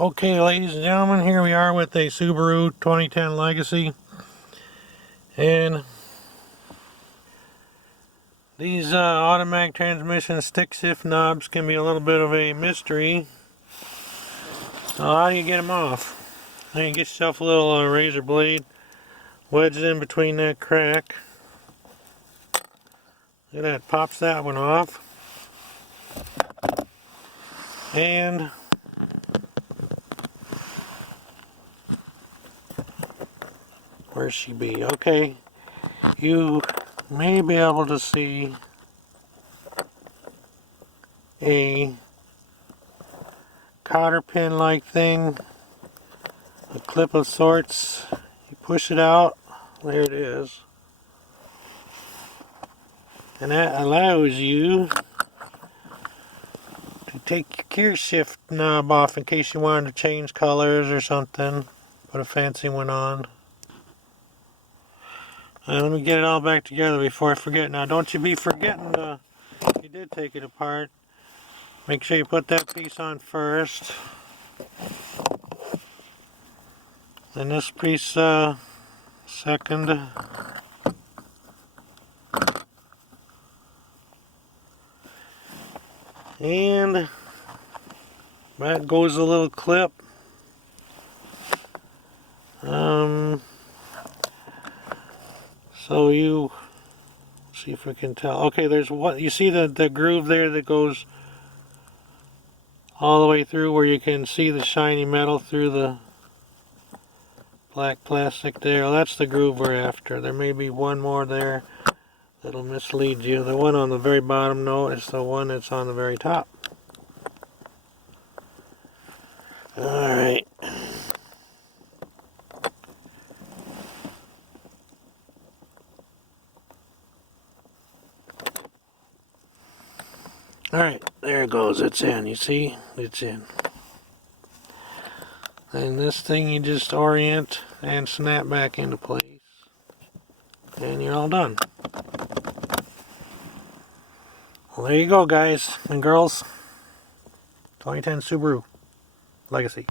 Okay, ladies and gentlemen, here we are with a Subaru 2010 Legacy, and these automatic transmission stick shift knobs can be a little bit of a mystery. So how do you get them off? You can get yourself a little razor blade, wedge it in between that crack. Look at that, pops that one off. And where's she be? Okay, you may be able to see a cotter pin like thing, a clip of sorts. You push it out, there it is, and that allows you to take your gear shift knob off in case you wanted to change colors or something, put a fancy one on. Let me get it all back together before I forget. Now don't you be forgetting if you did take it apart, make sure you put that piece on first, then this piece second. And that goes a little clip. So you see if we can tell. Okay, there's what you see, the groove there that goes all the way through where you can see the shiny metal through the black plastic there. Well, that's the groove we're after. There may be one more there that'll mislead you. The one on the very bottom, no, it's the one that's on the very top. Alright. Alright, there it goes. It's in. You see? It's in. And this thing you just orient and snap back into place. And you're all done. Well, there you go, guys and girls. 2010 Subaru Legacy.